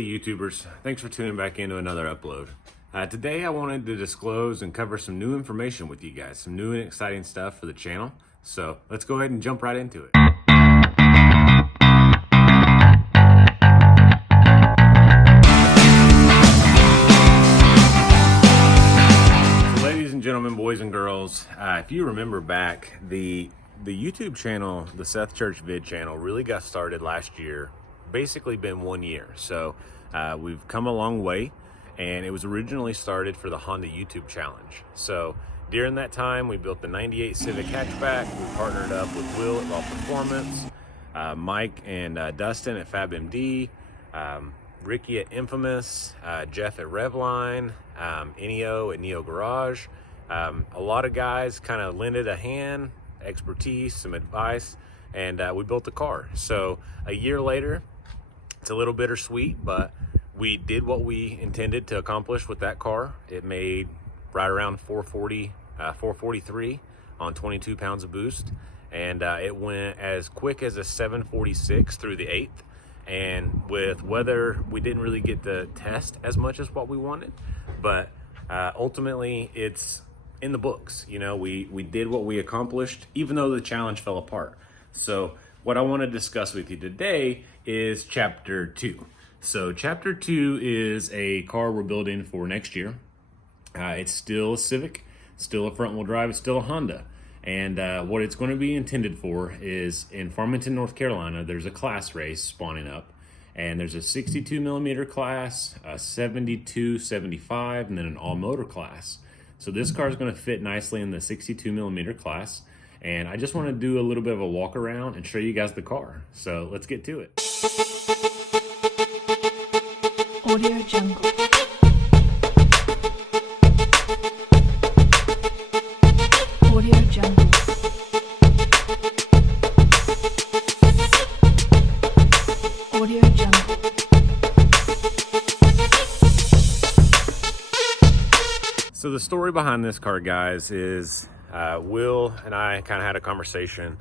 Hey YouTubers, thanks for tuning back into another upload. Today I wanted to disclose and cover some new information with you guys, some new and exciting stuff for the channel. So let's go ahead and jump right into it. So ladies and gentlemen, boys and girls, if you remember back, the YouTube channel, the Seth Church Vid channel, really got started last year. Basically been 1 year, so we've come a long way, and it was originally started for the Honda YouTube challenge. So during that time we built the 98 Civic hatchback. We partnered up with Will at Raw Performance, Mike and Dustin at FabMD, Ricky at Infamous, Jeff at Revline, Enio at Neo Garage. A lot of guys kind of lended a hand, expertise, some advice, and we built the car. So a year later, it's a little bittersweet, but we did what we intended to accomplish with that car. It made right around 443 on 22 pounds of boost, and it went as quick as a 746 through the 8th. And with weather, we didn't really get to test as much as what we wanted, but ultimately it's in the books. You know, we did what we accomplished, even though the challenge fell apart. So what I want to discuss with you today is chapter 2. So chapter 2 is a car we're building for next year. It's still a Civic, still a front wheel drive, it's still a Honda. And what it's going to be intended for is in Farmington, North Carolina, there's a class race spawning up. And there's a 62mm class, a 72, 75, and then an all-motor class. So this car is going to fit nicely in the 62mm class. And I just want to do a little bit of a walk around and show you guys the car. So let's get to it. Audio Jungle. Audio Jungle. Audio Jungle. So the story behind this car, guys, is Will and I kind of had a conversation.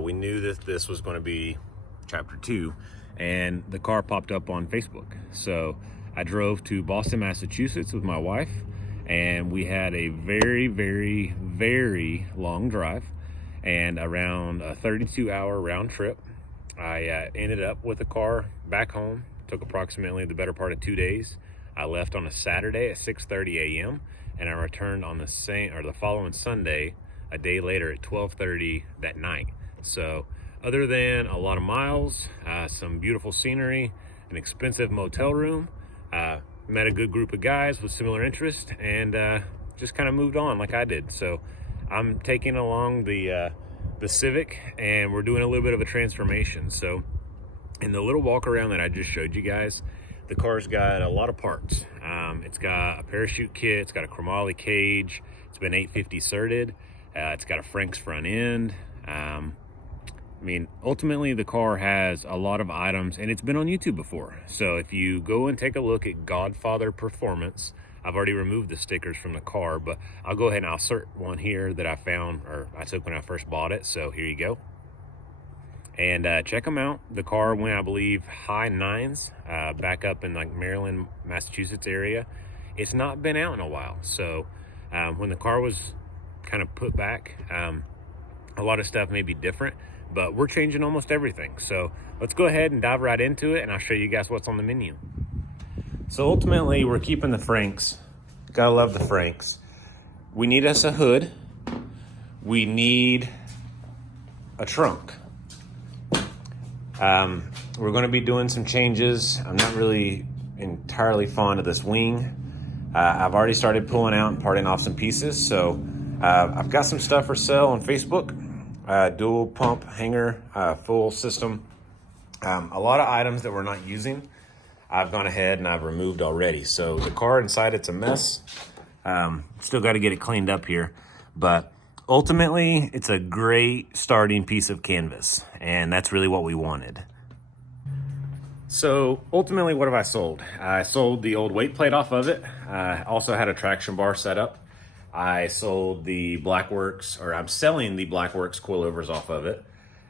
We knew that this was going to be chapter 2, and the car popped up on Facebook. So I drove to Boston, Massachusetts with my wife, and we had a very, very, very long drive and around a 32-hour round trip. I ended up with the car back home. Took approximately the better part of 2 days. I left on a Saturday at 6:30 a.m. and I returned on the following Sunday, a day later at 12:30 that night. So other than a lot of miles, some beautiful scenery, an expensive motel room, met a good group of guys with similar interests, and just kind of moved on like I did. So I'm taking along the Civic, and we're doing a little bit of a transformation. So in the little walk around that I just showed you guys, the car's got a lot of parts. It's got a parachute kit, it's got a chromoly cage, it's been 850 certed, it's got a Frank's front end. I mean, ultimately the car has a lot of items, and it's been on YouTube before. So if you go and take a look at Godfather Performance, I've already removed the stickers from the car, but I'll go ahead and I'll insert one here that I found, or I took when I first bought it. So here you go. And check them out. The car went, I believe, high 9s, back up in like Maryland, Massachusetts area. It's not been out in a while. So when the car was kind of put back, a lot of stuff may be different, but we're changing almost everything. So let's go ahead and dive right into it, and I'll show you guys what's on the menu. So ultimately, we're keeping the Franks. Gotta love the Franks. We need us a hood. We need a trunk. We're going to be doing some changes. I'm not really entirely fond of this wing. I've already started pulling out and parting off some pieces. So I've got some stuff for sale on Facebook. Dual pump hanger, full system. A lot of items that we're not using, I've gone ahead and I've removed already. So the car inside, it's a mess. Still got to get it cleaned up here, but ultimately it's a great starting piece of canvas, and that's really what we wanted. So ultimately, what have I sold? I sold the old weight plate off of it. I also had a traction bar set up. I sold the Blackworks, or I'm selling the Blackworks coilovers off of it.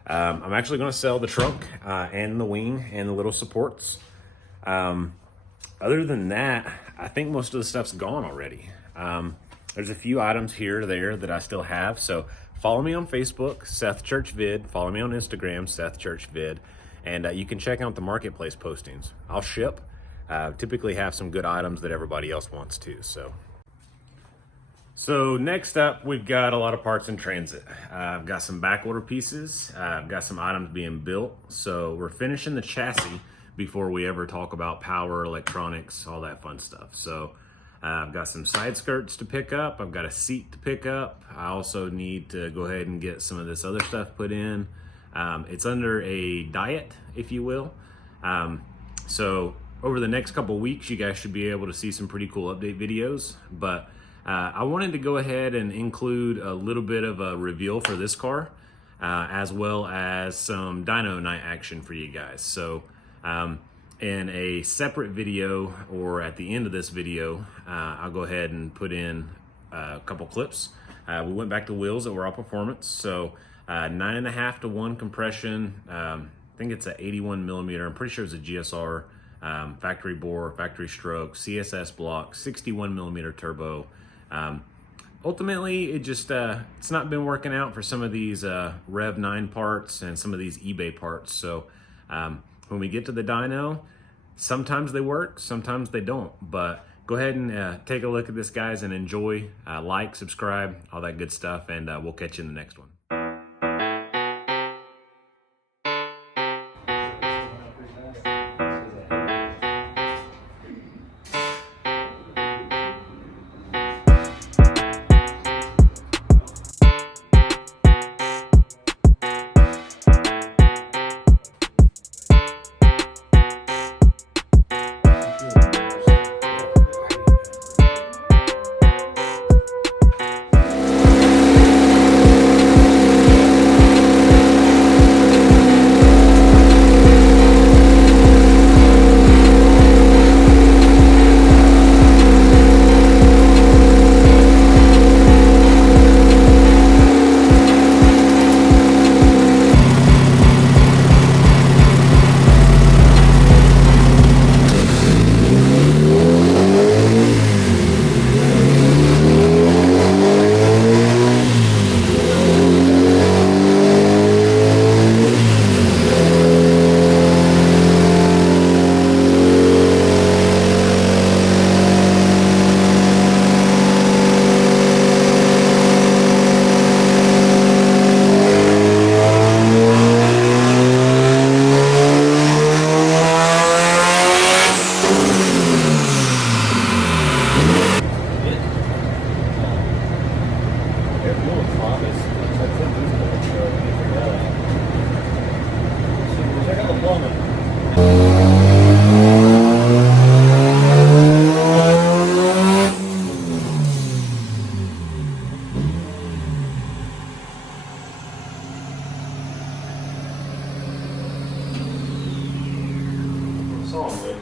I'm actually going to sell the trunk and the wing and the little supports. Other than that, I think most of the stuff's gone already. There's a few items here or there that I still have. So follow me on Facebook, Seth Church Vid. Follow me on Instagram, Seth Church Vid. And you can check out the marketplace postings. I'll ship. Typically have some good items that everybody else wants too. So next up, we've got a lot of parts in transit. I've got some back order pieces. I've got some items being built. So we're finishing the chassis before we ever talk about power, electronics, all that fun stuff. So I've got some side skirts to pick up. I've got a seat to pick up. I also need to go ahead and get some of this other stuff put in. It's under a diet, if you will. So over the next couple weeks, you guys should be able to see some pretty cool update videos. But I wanted to go ahead and include a little bit of a reveal for this car, as well as some dyno night action for you guys. So in a separate video, or at the end of this video, I'll go ahead and put in a couple clips. We went back to wheels that were all performance. So 9.5 to 1 compression. I think it's an 81mm. I'm pretty sure it's a GSR, factory bore, factory stroke, CSS block, 61mm turbo. Ultimately, it just it's not been working out for some of these Rev 9 parts and some of these eBay parts. So when we get to the dyno, sometimes they work, sometimes they don't. But go ahead and take a look at this, guys, and enjoy. Like, subscribe, all that good stuff, and we'll catch you in the next one.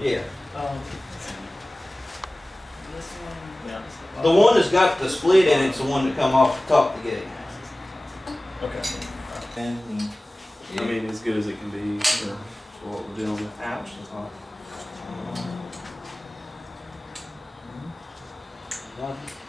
Yeah. The one that's got the split in it's the one that come off the top of the gate. Okay. And I mean, as good as it can be for what we're dealing with. Ouch. Nothing.